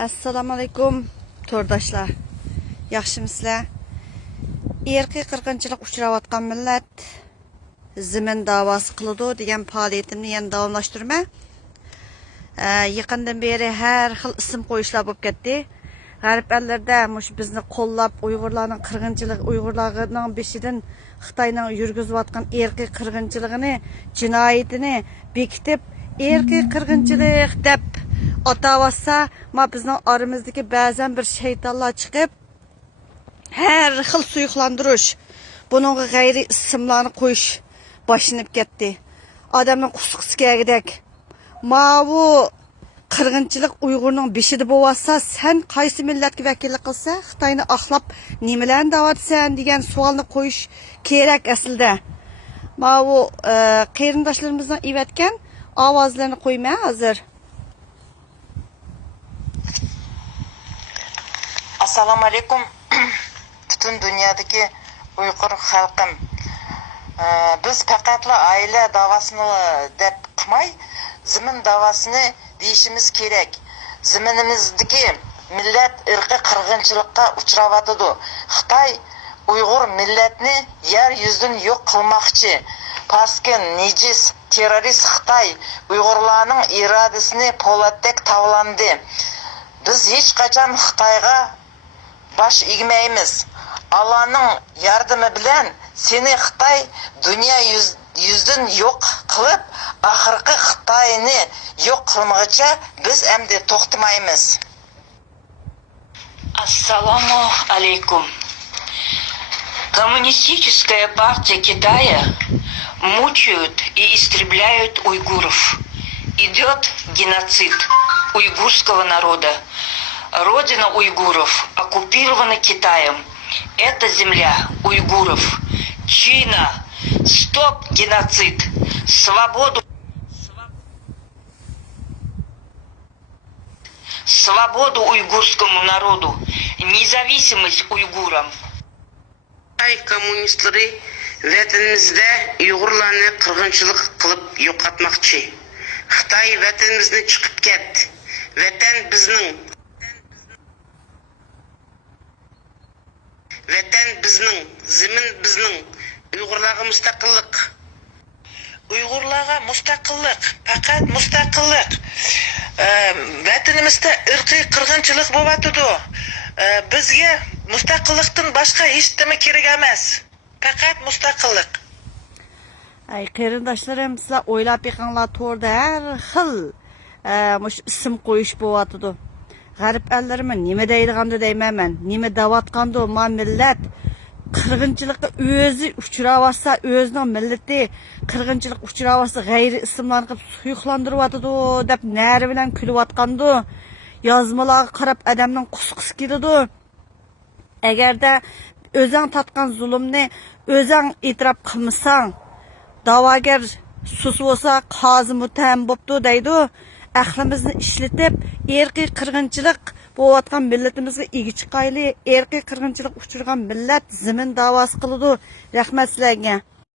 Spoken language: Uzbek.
Assalamu alaykum to'rdoshlar. Yaxshimisizlar? Erkiy qirg'inchilik uchrayotgan millat zimin da'vosi qiladi degan faoliyatimni yana davomlashtiraman. Yaqindan beri har xil ism qo'yishlar bo'lib ketdi. G'arb ellarda mush bizni qo'llab Uyg'urlarning qirg'inchilik, Uyg'urlarning beshidan Xitoyning yurgizayotgan erkiy qirg'inchiligini, jinoyatini bekitib, erkiy qirg'inchilik deb atavasa, ma bizning oramizdagi ba'zan bir shaytonlar chiqib, har xil suyuqlantirish, buningga g'ayri ismlarni qo'yish boshlanib ketdi. Odamning qusqisi kelgidek. Mavu qirg'inchilik Uyg'urning beshida bo'lsa, sen qaysi millatga vakillik qilsa, Xitoyni axlab nimalarni davatsan degan savolni qo'yish kerak aslida. Mavu qarindoshlarimizning evatgan ovozlarini qo'ymay hozir. Assalomu alaykum. Butun dunyodagi Uyg'ur xalqim. Biz faqatla oila davosini deb qilmay, zimin davosini deyishimiz kerak. Ziminimizdagi millat irqi qirg'inchilikqa uchrayotdi. Xitoy Uyg'ur millatni yer yuzidan yo'q qilmoqchi. Paskin, nejis, terrorist Xitoy Uyg'urlarning irodasini po'latdek tavlandi. Biz hech qachon Xitoyga baş egmaymiz. Allah'ın yardımı bilen seni Xitoy dünya yüzden yok kılıp ahırkı Xitoyni yok kılmağıca biz emdi toxtamaymiz. Ассаламу алейкум. Коммунистическая партия Китая мучают и истребляют уйгуров. Идет геноцид уйгурского народа. Родина уйгуров оккупирована Китаем. Это земля уйгуров. Чина, стоп геноцид. Свободу уйгурскому народу. Независимость уйгурам. Xitoy kommunistlari vatanimizda Uyg'urlarni qirg'inchilik qilib yo'qotmoqchi. Xitoy vatanimizni chiqib ketdi. Vatan bizning. Vatan bizning, zimin bizning. Uyg'urlarga mustaqillik. Uyg'urlarga mustaqillik, faqat mustaqillik. Vatanimizda irqiy qirg'inchilik bo'layotdi. Bizga mustaqillikdan boshqa hech nima kerak emas. Faqat mustaqillik. Ay qarindoshlarim, sizlar o'ylab beqinglar to'rda har xil mush ism qo'yish bo'layotdi. G'arb ellarimi nima deydiganda deyman, nima davatqanda ma millat qirg'inchilikqa o'zi uchrayotsa, o'zining millati qirg'inchilik uchrayotsa, g'ayri ismlarni qilib suyuqlantiryotdi deb nari bilan kulyotgandi. Yozmalarga qarab odamning qusqisi keladi. Agarda o'zing tatgan zulmni o'zing e'tirof qilmasang, da'vogar sus bo'lsa, qozi muttaham bo'pti deydi. Aqlimizni ishlatib, erkiy qirg'inchilik bo'layotgan millatimizga ega chiqayli. Erkiy qirg'inchilik uchirgan millat zimin da'vosi qiladi. Rahmat sizlarga.